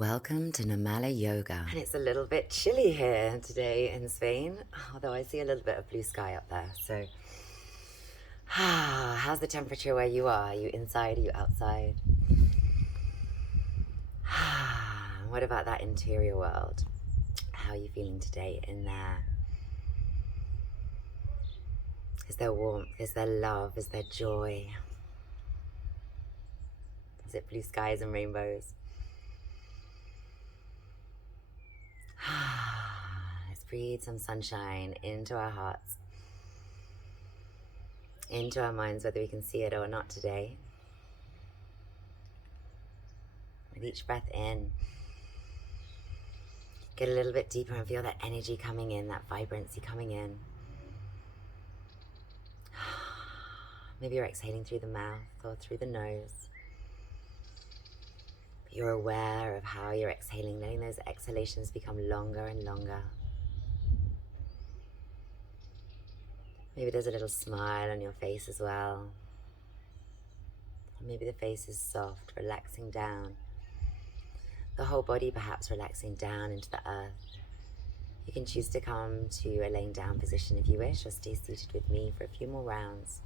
Welcome to Namala Yoga. And it's a little bit chilly here today in Spain, although I see a little bit of blue sky up there. So, how's the temperature where you are? Are you inside? Are you outside? What about that interior world? How are you feeling today in there? Is there warmth? Is there love? Is there joy? Is it blue skies and rainbows? Let's breathe some sunshine into our hearts, into our minds, whether we can see it or not today. With each breath in, get a little bit deeper and feel that energy coming in, that vibrancy coming in. Maybe you're exhaling through the mouth or through the nose. But you're aware of how you're exhaling, letting those exhalations become longer and longer. Maybe there's a little smile on your face as well. Or maybe the face is soft, relaxing down. The whole body perhaps relaxing down into the earth. You can choose to come to a laying down position if you wish, or stay seated with me for a few more rounds.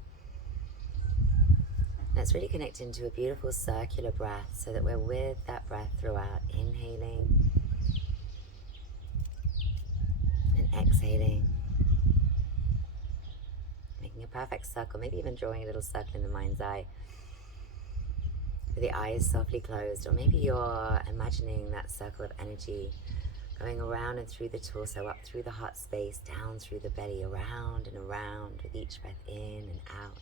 Let's really connect into a beautiful circular breath so that we're with that breath throughout, inhaling and exhaling. Making a perfect circle, maybe even drawing a little circle in the mind's eye with the eyes softly closed, or maybe you're imagining that circle of energy going around and through the torso, up through the heart space, down through the belly, around and around with each breath in and out.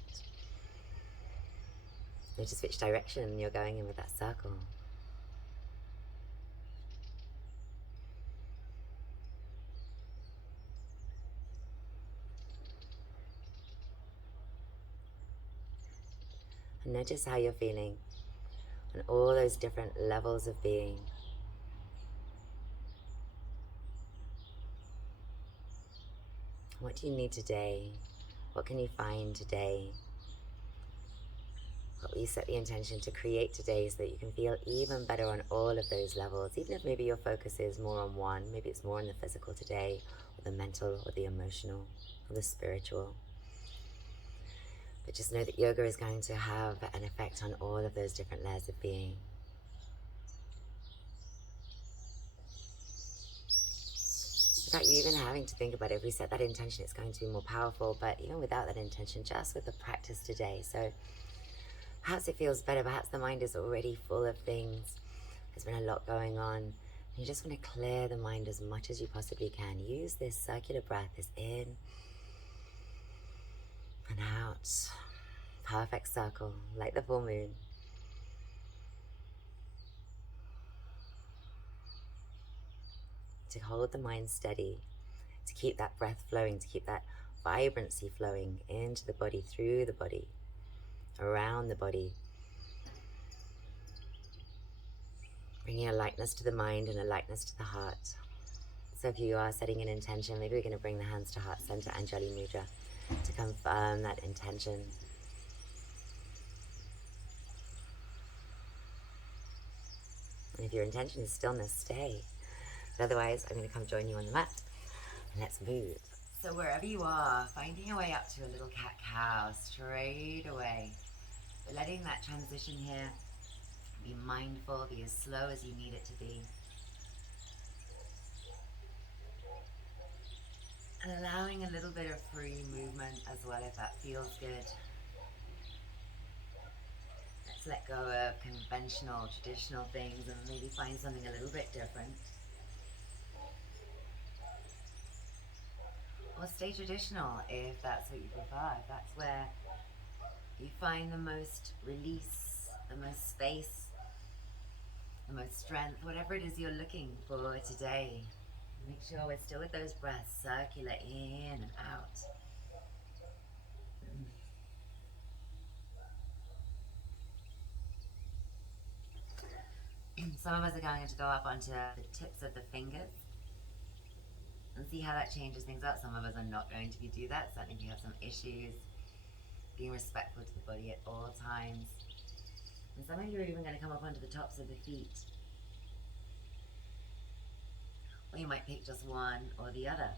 Notice which direction you're going in with that circle. And notice how you're feeling on all those different levels of being. What do you need today? What can you find today? What will you set the intention to create today so that you can feel even better on all of those levels? Even if maybe your focus is more on one, maybe it's more on the physical today, or the mental, or the emotional, or the spiritual. But just know that yoga is going to have an effect on all of those different layers of being. Without you even having to think about it, if we set that intention, it's going to be more powerful. But even without that intention, just with the practice today. So perhaps it feels better, perhaps the mind is already full of things. There's been a lot going on. And you just want to clear the mind as much as you possibly can. Use this circular breath, this in and out. Perfect circle, like the full moon. To hold the mind steady, to keep that breath flowing, to keep that vibrancy flowing into the body, through the body, around the body. Bringing a lightness to the mind and a lightness to the heart. So if you are setting an intention, maybe we're going to bring the hands to heart center, Anjali Mudra, to confirm that intention. And if your intention is stillness, stay. But otherwise, I'm going to come join you on the mat. And let's move. So wherever you are, finding your way up to a little cat-cow straight away. But letting that transition here be mindful, be as slow as you need it to be. And allowing a little bit of free movement as well if that feels good. Let's let go of conventional, traditional things and maybe find something a little bit different. Or stay traditional if that's what you prefer, if that's where you find the most release, the most space, the most strength, whatever it is you're looking for today. Make sure we're still with those breaths, circular in and out. Some of us are going to go up onto the tips of the fingers and see how that changes things up. Some of us are not going to do that. Certainly if you have some issues, being respectful to the body at all times. And some of you are even going to come up onto the tops of the feet. you might pick just one or the other.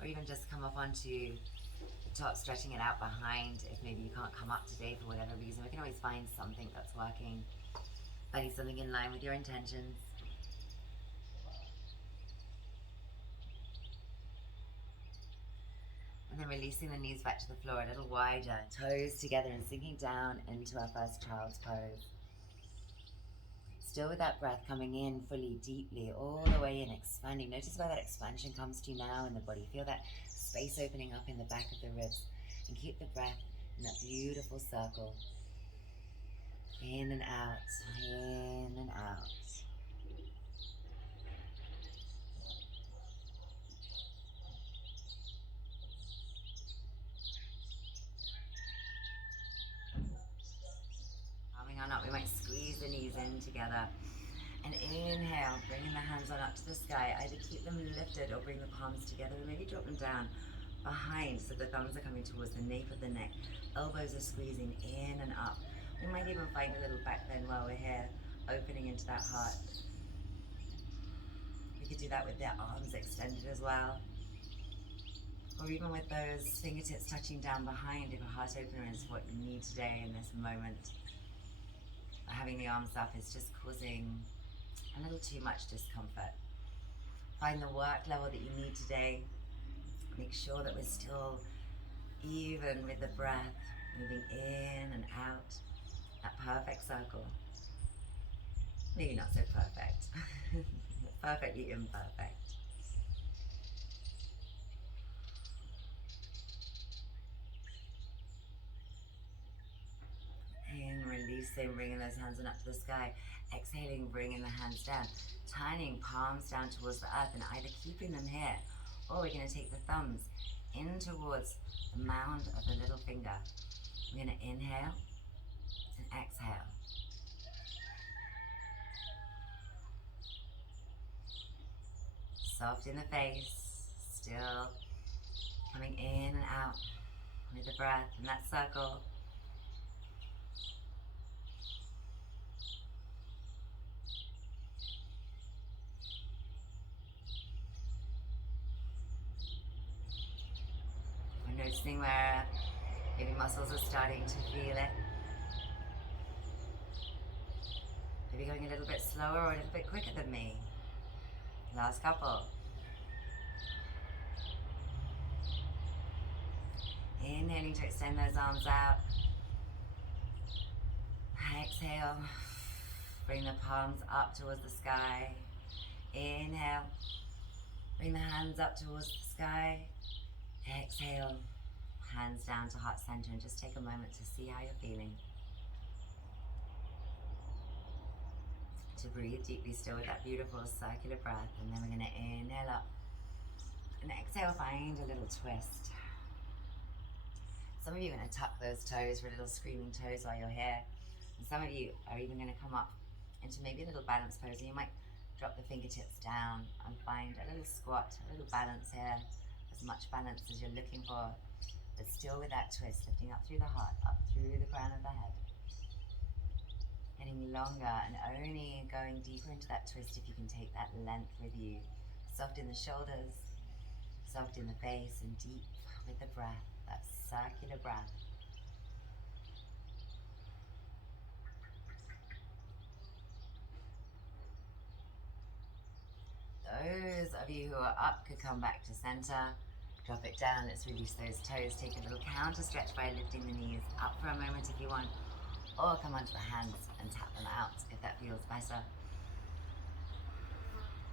Or even just come up onto the top, stretching it out behind. If maybe you can't come up today for whatever reason, we can always find something that's working. Finding something in line with your intentions. And then releasing the knees back to the floor a little wider, toes together and sinking down into our first child's pose. Still with that breath coming in fully, deeply, all the way in, expanding. Notice where that expansion comes to now in the body. Feel that space opening up in the back of the ribs. And keep the breath in that beautiful circle. In and out, in and out. Coming on up, we might squeeze the knees in together. And inhale, bringing the hands on up to the sky. Either keep them lifted or bring the palms together, or maybe drop them down behind so the thumbs are coming towards the nape of the neck. Elbows are squeezing in and up. We might even find a little back bend while we're here, opening into that heart. We could do that with their arms extended as well. Or even with those fingertips touching down behind if a heart opener is what you need today in this moment. Having the arms up is just causing a little too much discomfort. Find the work level that you need today. Make sure that we're still even with the breath, moving in and out, that perfect circle. Maybe not so perfect, perfectly imperfect. And releasing, bringing those hands on up to the sky. Exhaling, bringing the hands down. Turning palms down towards the earth and either keeping them here, or we're going to take the thumbs in towards the mound of the little finger. We're going to inhale and exhale. Soft in the face, still coming in and out with the breath in that circle. We're noticing where maybe muscles are starting to feel it. Maybe going a little bit slower or a little bit quicker than me. Last couple. Inhaling to extend those arms out. Exhale. Bring the palms up towards the sky. Inhale. Bring the hands up towards the sky. Exhale. Hands down to heart center and just take a moment to see how you're feeling. To breathe deeply still with that beautiful circular breath, and then we're going to inhale up and exhale, find a little twist. Some of you are going to tuck those toes for little screaming toes while you're here, and some of you are even going to come up into maybe a little balance pose, and you might drop the fingertips down and find a little squat, a little balance here, as much balance as you're looking for, but still with that twist, lifting up through the heart, up through the crown of the head. Getting longer and only going deeper into that twist if you can take that length with you. Soft in the shoulders, soft in the face, and deep with the breath, that circular breath. Those of you who are up could come back to center. Drop it down, let's release those toes. Take a little counter stretch by lifting the knees up for a moment if you want. Or come onto the hands and tap them out if that feels better.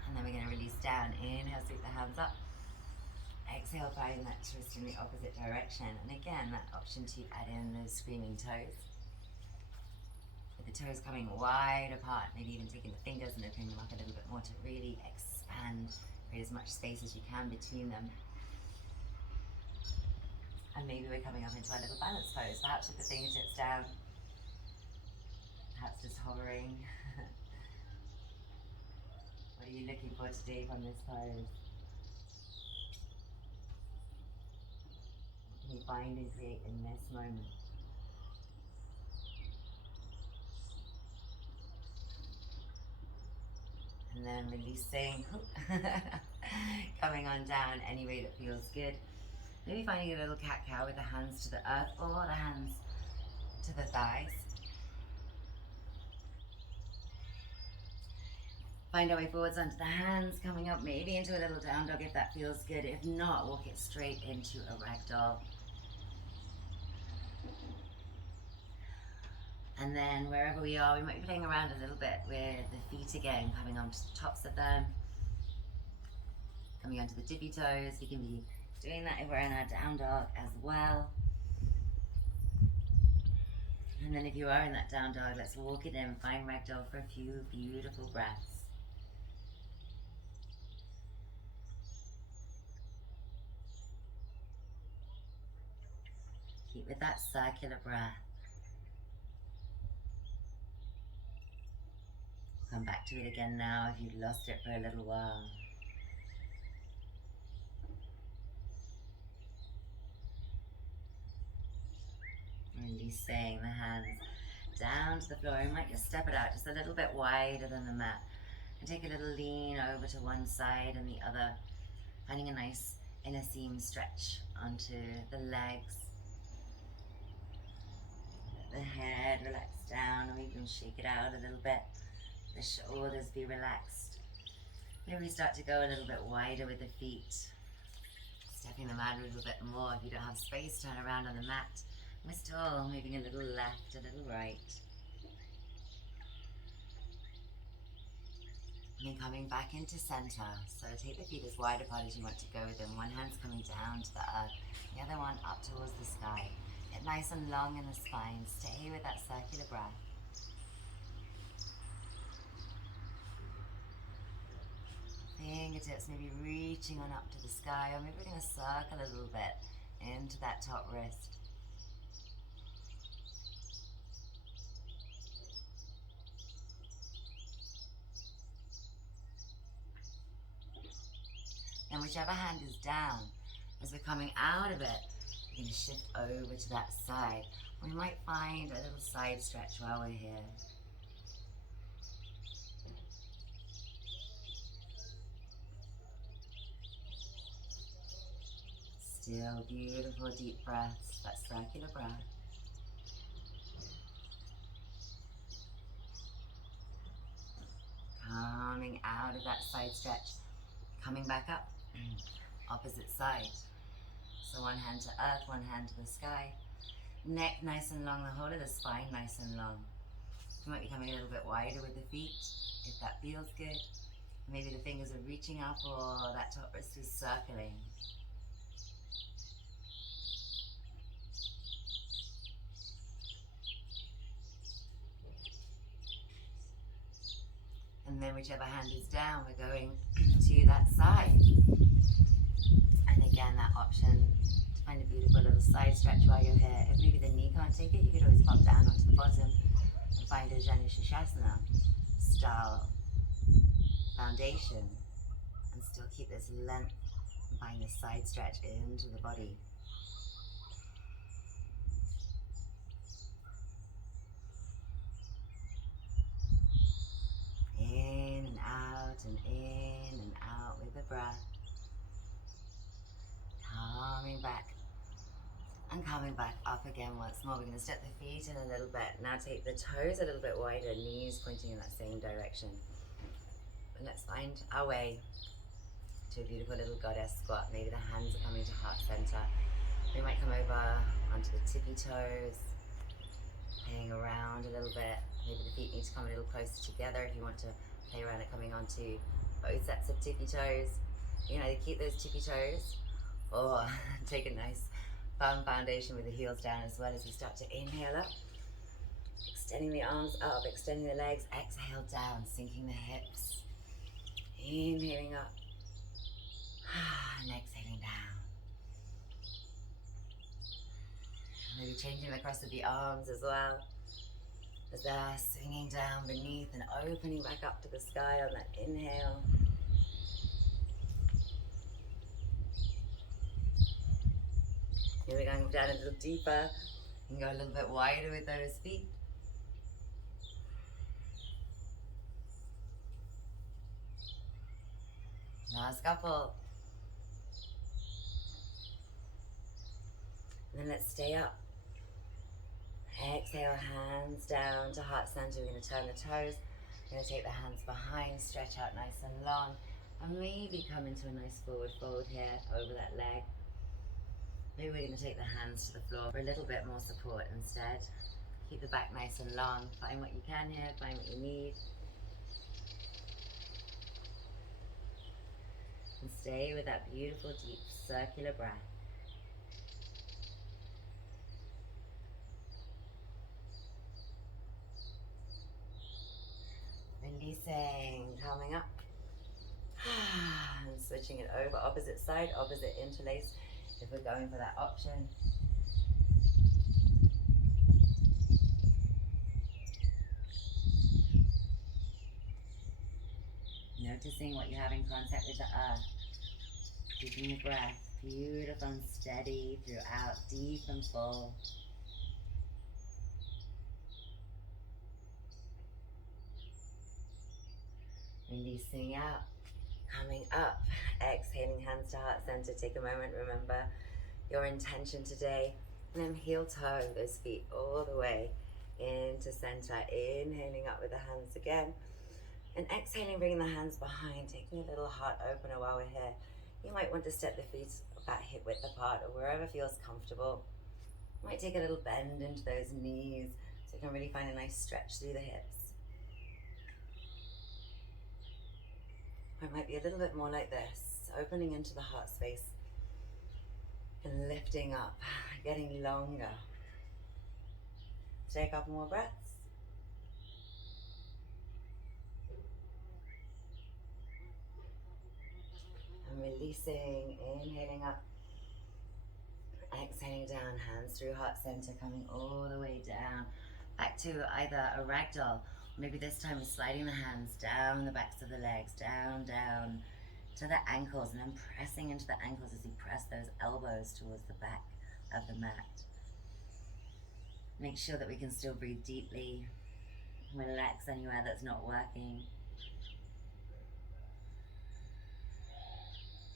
And then we're going to release down. Inhale, sweep the hands up. Exhale, find that twist in the opposite direction. And again, that option to add in those screaming toes. With the toes coming wide apart, maybe even taking the fingers and opening them up a little bit more to really expand, create as much space as you can between them. And maybe we're coming up into our little balance pose, perhaps with the fingertips down. Perhaps just hovering. What are you looking for today from this pose? What can you find and create in this moment? And then releasing, coming on down any way that feels good. Maybe finding a little cat-cow with the hands to the earth or the hands to the thighs. Find our way forwards onto the hands, coming up maybe into a little down dog if that feels good. If not, walk it straight into a ragdoll. And then wherever we are, we might be playing around a little bit with the feet again, coming onto the tops of them, coming onto the tippy toes. We can be doing that if we're in our down dog as well. And then if you are in that down dog, let's walk it in, find ragdoll for a few beautiful breaths. Keep with that circular breath. Come back to it again now if you've lost it for a little while. Releasing the hands down to the floor. You might just step it out just a little bit wider than the mat. And take a little lean over to one side and the other. Finding a nice inner seam stretch onto the legs. Let the head relax down and we can shake it out a little bit. The shoulders be relaxed. Maybe we start to go a little bit wider with the feet. Stepping them out a little bit more. If you don't have space, turn around on the mat. We're still moving a little left, a little right. And then coming back into center. So take the feet as wide apart as you want to go with them. One hand's coming down to the earth, the other one up towards the sky. Get nice and long in the spine. Stay with that circular breath. Fingertips maybe reaching on up to the sky, or maybe we're going to circle a little bit into that top wrist. And whichever hand is down, as we're coming out of it, we're going to shift over to that side. We might find a little side stretch while we're here. Still beautiful deep breaths, that circular breath. Coming out of that side stretch, coming back up, opposite side. So one hand to earth, one hand to the sky. Neck nice and long, the whole of the spine nice and long. You might be coming a little bit wider with the feet, if that feels good. Maybe the fingers are reaching up or that top wrist is circling. And then whichever hand is down, we're going to that side. And again, that option to find a beautiful little side stretch while you're here. If maybe the knee can't take it, you could always pop down onto the bottom and find a Janusashasana style foundation and still keep this length and find this side stretch into the body. In and out with the breath. Coming back and coming back up again once more. We're going to step the feet in a little bit. Now take the toes a little bit wider, knees pointing in that same direction. And let's find our way to a beautiful little goddess squat. Maybe the hands are coming to heart center. We might come over onto the tippy toes, playing around a little bit. Maybe the feet need to come a little closer together if you want to play around it, coming onto both sets of tippy toes. You can either keep those tippy toes or take a nice firm foundation with the heels down as well as we start to inhale up. Extending the arms up, extending the legs, exhale down, sinking the hips. Inhaling up and exhaling down. Maybe changing the cross of the arms as well, as they're swinging down beneath and opening back up to the sky on that inhale. Here we're going down a little deeper and go a little bit wider with those feet. Last couple. And then let's stay up. Exhale, hands down to heart center. We're going to turn the toes. We're going to take the hands behind, stretch out nice and long, and maybe come into a nice forward fold here over that leg. Maybe we're going to take the hands to the floor for a little bit more support instead. Keep the back nice and long. Find what you can here, find what you need. And stay with that beautiful deep circular breath. Releasing, coming up. And switching it over, opposite side, opposite interlace, if we're going for that option. Noticing what you have in contact with the earth. Keeping the breath beautiful and steady throughout, deep and full. Releasing out, coming up, exhaling, hands to heart center. Take a moment, remember your intention today, and then heel toe those feet all the way into center. Inhaling up with the hands again, and exhaling, bringing the hands behind, taking a little heart opener while we're here. You might want to step the feet about hip width apart or wherever feels comfortable. You might take a little bend into those knees so you can really find a nice stretch through the hips. Or it might be a little bit more like this, opening into the heart space and lifting up, getting longer. Take a couple more breaths. And releasing, inhaling up, exhaling down, hands through heart center, coming all the way down, back to either a ragdoll, maybe this time we're sliding the hands down the backs of the legs, down, down to the ankles, and then pressing into the ankles as you press those elbows towards the back of the mat. Make sure that we can still breathe deeply, relax anywhere that's not working.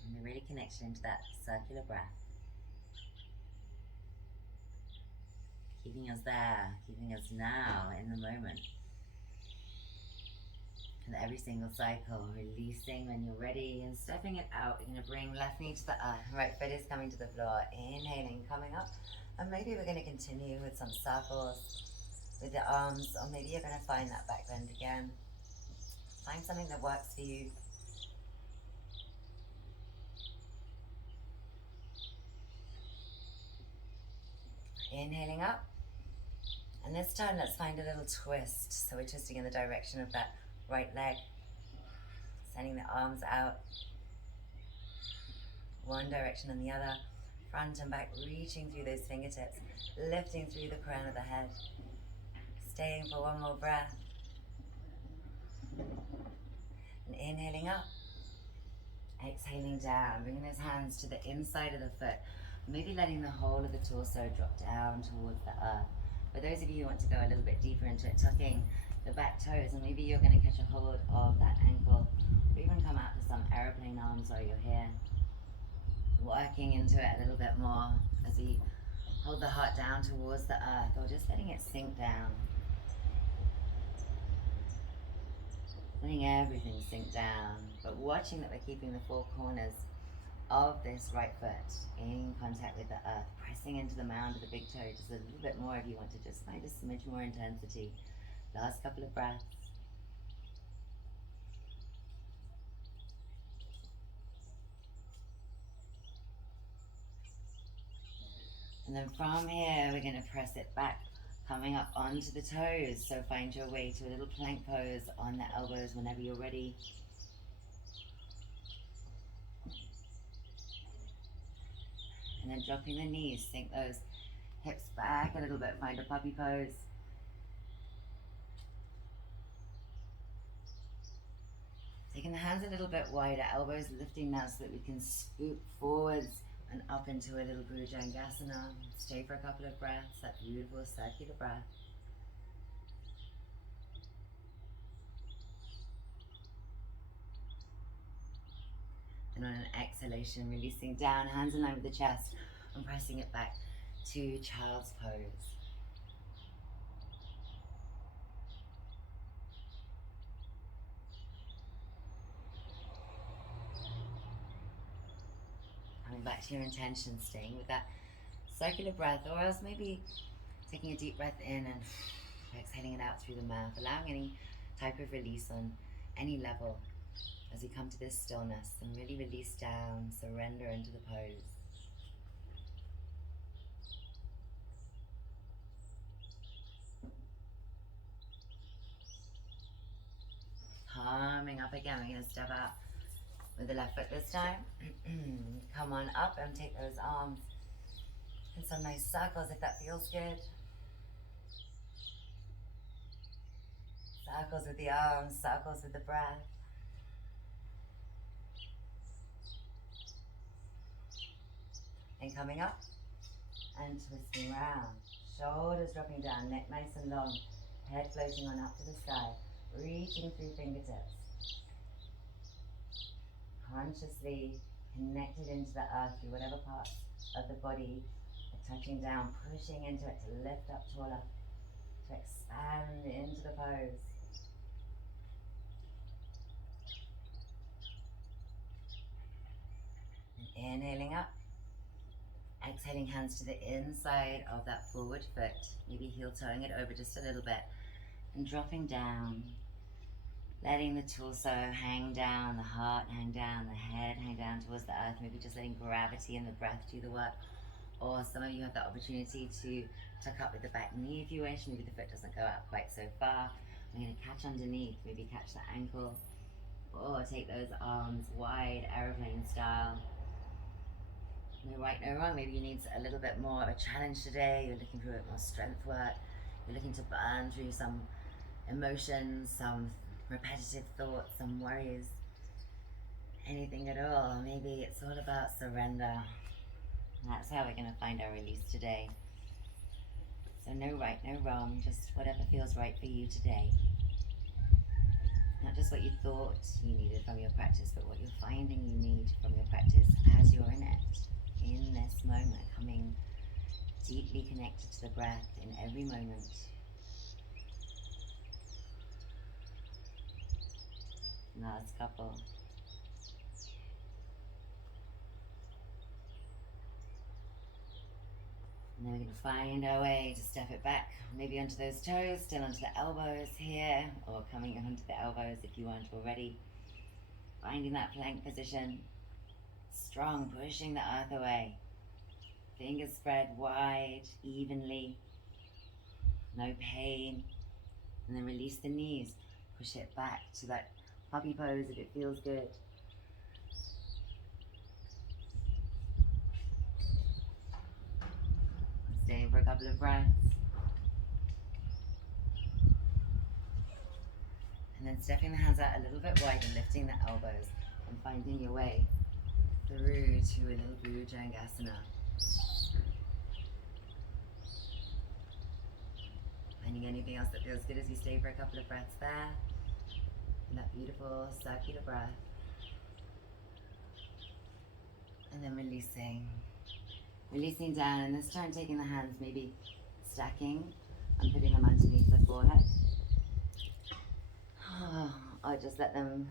And really connection to that circular breath. Keeping us there, keeping us now in the moment. And every single cycle, releasing when you're ready and stepping it out. You're going to bring left knee to the earth, right foot is coming to the floor. Inhaling, coming up. And maybe we're going to continue with some circles with the arms, or maybe you're going to find that back bend again. Find something that works for you. Inhaling up. And this time, let's find a little twist. So we're twisting in the direction of that right leg. Sending the arms out. One direction and the other. Front and back, reaching through those fingertips. Lifting through the crown of the head. Staying for one more breath. And inhaling up. Exhaling down. Bringing those hands to the inside of the foot. Maybe letting the whole of the torso drop down towards the earth. For those of you who want to go a little bit deeper into it, tucking the back toes, and maybe you're going to catch a hold of that ankle, or even come out to some aeroplane arms while you're here. Working into it a little bit more as we hold the heart down towards the earth, or just letting it sink down. Letting everything sink down, but watching that we're keeping the four corners of this right foot in contact with the earth, pressing into the mound of the big toe just a little bit more if you want to just find a smidge more intensity. Last couple of breaths. And then from here, we're going to press it back, coming up onto the toes. So find your way to a little plank pose on the elbows whenever you're ready. And then dropping the knees, sink those hips back a little bit, find a puppy pose. Taking the hands a little bit wider, elbows lifting now so that we can scoop forwards and up into a little Bhujangasana. Stay for a couple of breaths, that beautiful circular breath. And on an exhalation, releasing down, hands in line with the chest, and pressing it back to child's pose. Coming back to your intention, staying with that circular breath, or else maybe taking a deep breath in and exhaling it out through the mouth, allowing any type of release on any level as you come to this stillness and really release down, surrender into the pose. Coming up again, we're going to step out with the left foot this time. Come on up and take those arms in some nice circles if that feels good. Circles with the arms, circles with the breath. And coming up and twisting round. Shoulders dropping down, neck nice and long, head floating on up to the sky, reaching through fingertips. Consciously connected into the earth through whatever parts of the body are touching down, pushing into it to lift up taller, to expand into the pose. And inhaling up, exhaling hands to the inside of that forward foot, maybe heel toeing it over just a little bit, and dropping down, letting the torso hang down, the heart hang down, the head hang down towards the earth, maybe just letting gravity and the breath do the work. Or some of you have the opportunity to tuck up with the back knee if you wish. Maybe the foot doesn't go out quite so far. I'm going to catch underneath, maybe catch the ankle, or take those arms wide, aeroplane style. No right, no wrong. Maybe you need a little bit more of a challenge today. You're looking for a bit more strength work. You're looking to burn through some emotions, some repetitive thoughts, some worries, anything at all. Maybe it's all about surrender. And that's how we're going to find our release today. So no right, no wrong, just whatever feels right for you today. Not just what you thought you needed from your practice, but what you're finding you need from your practice as you're in it, in this moment, coming deeply connected to the breath in every moment. Last couple. And then we're going to find our way to step it back, maybe onto those toes, still onto the elbows here, or coming onto the elbows if you aren't already. Finding that plank position, strong, pushing the earth away. Fingers spread wide, evenly, no pain. And then release the knees, push it back to that puppy pose if it feels good. Staying for a couple of breaths. And then stepping the hands out a little bit wide and lifting the elbows and finding your way through to a little Bhujangasana. Finding anything else that feels good as you stay for a couple of breaths there. And that beautiful circular breath. And then releasing. Releasing down, and this time taking the hands, maybe stacking and putting them underneath the forehead. Or just let them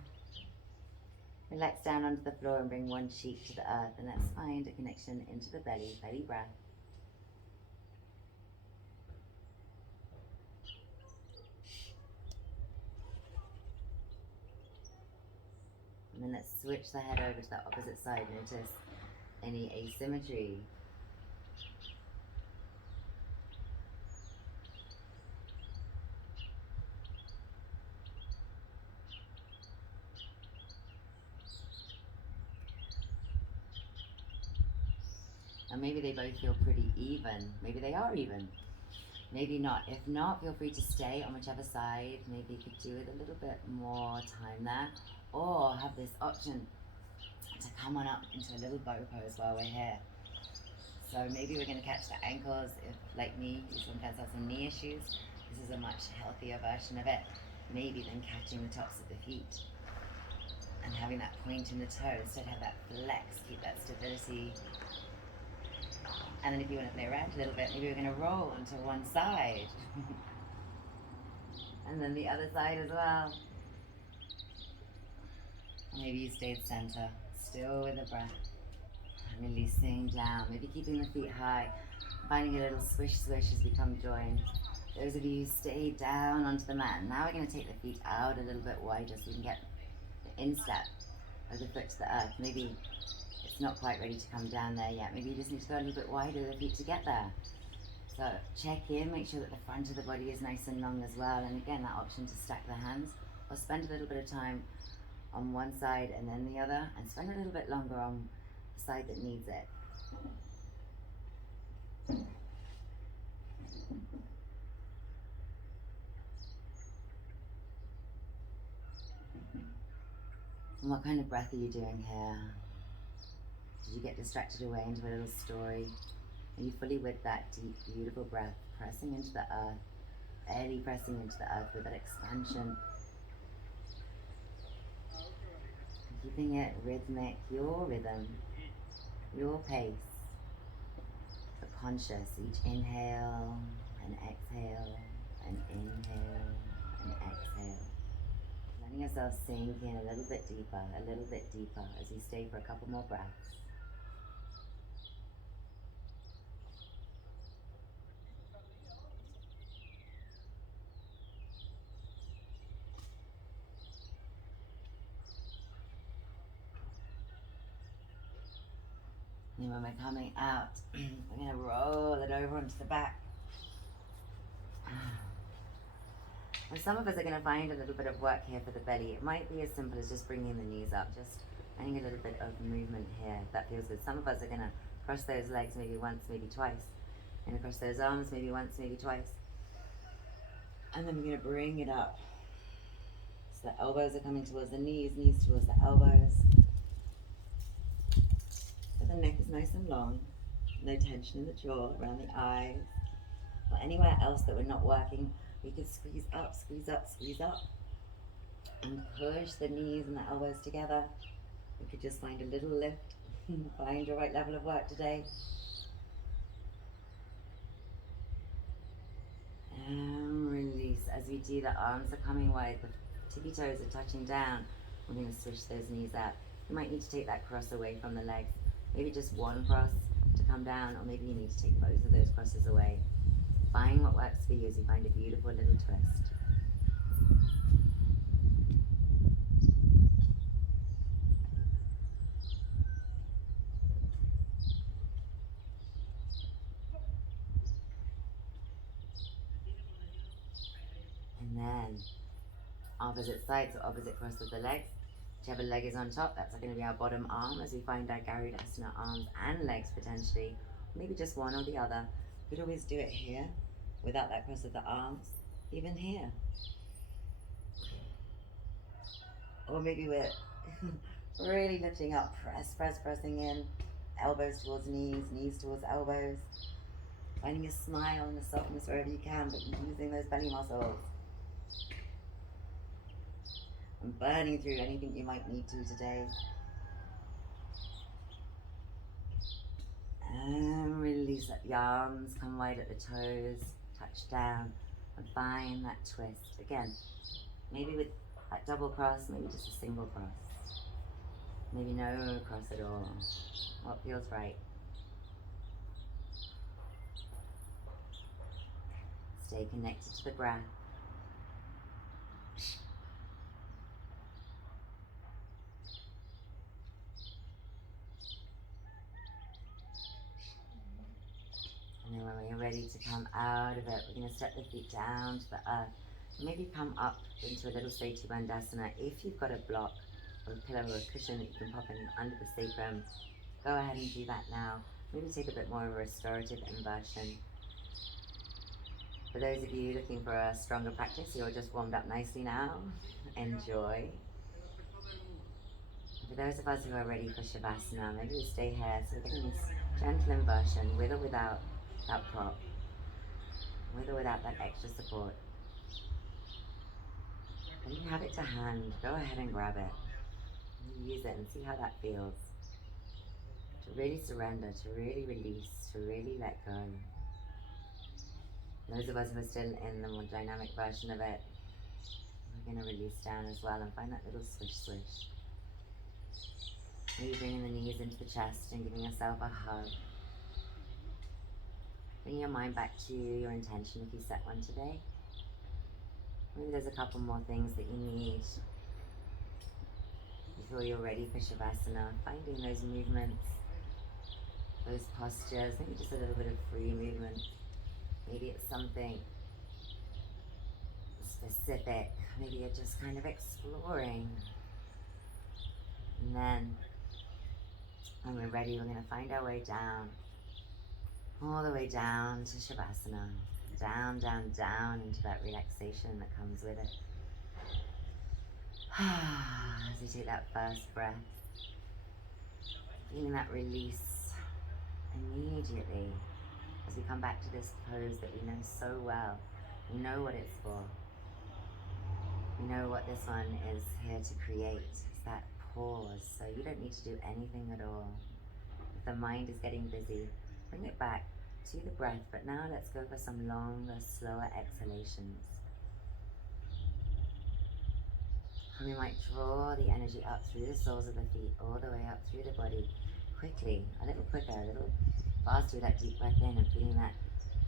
relax down onto the floor and bring one cheek to the earth, and let's find a connection into the belly, belly breath. And then let's switch the head over to the opposite side. Notice any asymmetry. And maybe they both feel pretty even. Maybe they are even. Maybe not. If not, feel free to stay on whichever side. Maybe you could do it a little bit more time there. Or have this option to come on up into a little bow pose while we're here. So maybe we're going to catch the ankles. If, like me, you sometimes have some knee issues. This is a much healthier version of it. Maybe then catching the tops of the feet and having that point in the toe. Instead have that flex, keep that stability. And then if you want to play around a little bit, maybe we're going to roll onto one side. And then the other side as well. Maybe you stayed center, still with the breath. Releasing down, maybe keeping the feet high. Finding a little swish swish as we come join. Those of you who stayed down onto the mat, now we're going to take the feet out a little bit wider so we can get the instep of the foot to the earth. Maybe it's not quite ready to come down there yet. Maybe you just need to go a little bit wider with the feet to get there. So check in, make sure that the front of the body is nice and long as well. And again, that option to stack the hands or spend a little bit of time on one side and then the other, and spend a little bit longer on the side that needs it. And what kind of breath are you doing here? Did you get distracted away into a little story? Are you fully with that deep, beautiful breath, pressing into the earth, barely pressing into the earth with that expansion? Keeping it rhythmic, your rhythm, your pace, but conscious. Each inhale and exhale, and inhale and exhale. Letting yourself sink in a little bit deeper as you stay for a couple more breaths. And when we're coming out, we're going to roll it over onto the back. And some of us are going to find a little bit of work here for the belly. It might be as simple as just bringing the knees up, just adding a little bit of movement here, if that feels good. Some of us are going to cross those legs maybe once, maybe twice. And across those arms maybe once, maybe twice. And then we're going to bring it up. So the elbows are coming towards the knees, knees towards the elbows. So the neck is nice and long. No tension in the jaw, around the eyes. Or anywhere else that we're not working, we could squeeze up, squeeze up, squeeze up. And push the knees and the elbows together. We could just find a little lift. Find your right level of work today. And release. As we do, the arms are coming wide, the tippy toes are touching down. We're going to switch those knees out. You might need to take that cross away from the legs. Maybe just one cross to come down, or maybe you need to take both of those crosses away. Find what works for you as you find a beautiful little twist. And then opposite sides, or opposite cross of the legs. Whichever leg is on top, that's going to be our bottom arm as we find our Garudasana arms and legs potentially. Maybe just one or the other. You could always do it here without that cross of the arms, even here. Or maybe we're really lifting up, pressing in, elbows towards knees, knees towards elbows. Finding a smile and a softness wherever you can, but using those belly muscles. And burning through anything you might need to today. And release, let the arms come wide at the toes, touch down, and find that twist. Again, maybe with that double cross, maybe just a single cross. Maybe no cross at all. What feels right? Stay connected to the breath. And then when we're ready to come out of it, we're going to step the feet down to the earth. Maybe come up into a little Setu Bandhasana. If you've got a block or a pillow or a cushion that you can pop in under the sacrum, go ahead and do that now. Maybe take a bit more of a restorative inversion. For those of you looking for a stronger practice, you're just warmed up nicely now. Enjoy. For those of us who are ready for Shavasana, maybe we stay here. So we're getting this gentle inversion with or without that prop, with or without that extra support. When you have it to hand, go ahead and grab it. Use it and see how that feels. To really surrender, to really release, to really let go. Those of us who are still in the more dynamic version of it, we're going to release down as well and find that little swish swish. Maybe bringing the knees into the chest and giving yourself a hug. Bring your mind back to your intention if you set one today. Maybe there's a couple more things that you need. You feel you're ready for Savasana, finding those movements, those postures, maybe just a little bit of free movement. Maybe it's something specific, maybe you're just kind of exploring. And then, when we're ready, we're going to find our way down, all the way down to Shavasana. Down, down, down into that relaxation that comes with it. As you take that first breath, feeling that release immediately as we come back to this pose that we know so well. We know what it's for. We know what this one is here to create. It's that pause, so you don't need to do anything at all. If the mind is getting busy, bring it back to the breath, but now let's go for some longer, slower exhalations. And we might draw the energy up through the soles of the feet, all the way up through the body, quickly, a little quicker, a little faster with that deep breath in and feeling that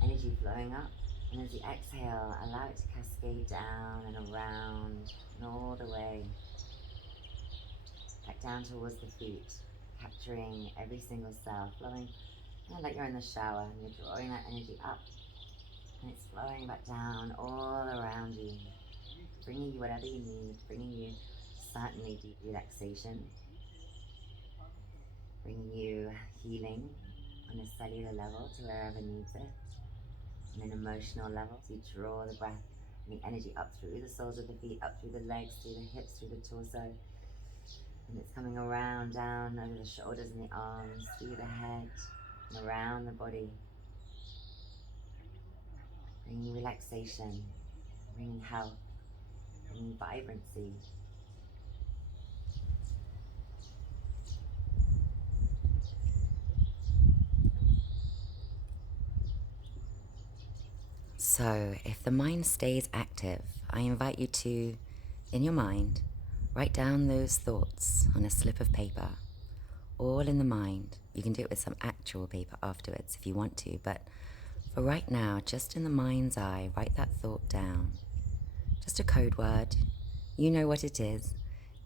energy flowing up. And as you exhale, allow it to cascade down and around and all the way back down towards the feet, capturing every single cell, flowing kind of like you're in the shower and you're drawing that energy up and it's flowing back down all around you, bringing you whatever you need, bringing you certainly deep relaxation, bringing you healing on a cellular level to wherever needs it, on an emotional level. So you draw the breath and the energy up through the soles of the feet, up through the legs, through the hips, through the torso. And it's coming around, down over the shoulders and the arms, through the head, and around the body. Bringing relaxation, bringing health, bringing vibrancy. So, if the mind stays active, I invite you to, in your mind, write down those thoughts on a slip of paper, all in the mind. You can do it with some actual paper afterwards if you want to, but for right now, just in the mind's eye, write that thought down. Just a code word. You know what it is.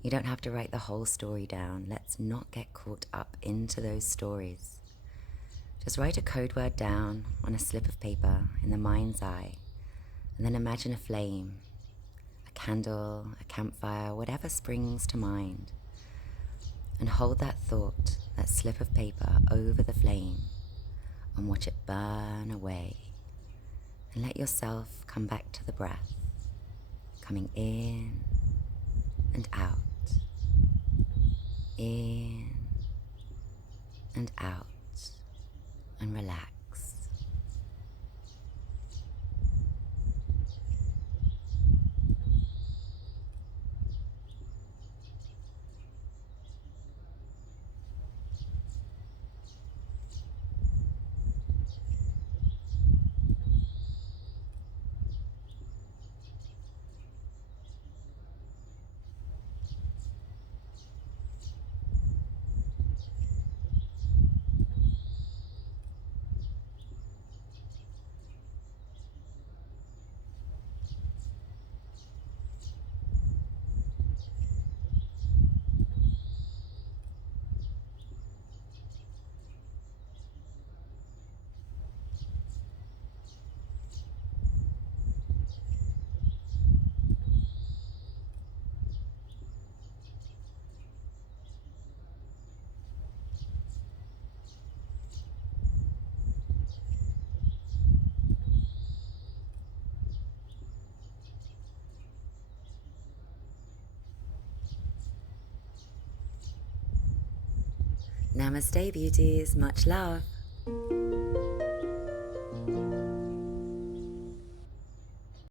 You don't have to write the whole story down. Let's not get caught up into those stories. Just write a code word down on a slip of paper in the mind's eye, and then imagine a flame, a candle, a campfire, whatever springs to mind. And hold that thought, that slip of paper, over the flame and watch it burn away. And let yourself come back to the breath, coming in and out, in and out, and relax. Namaste, beauties. Much love.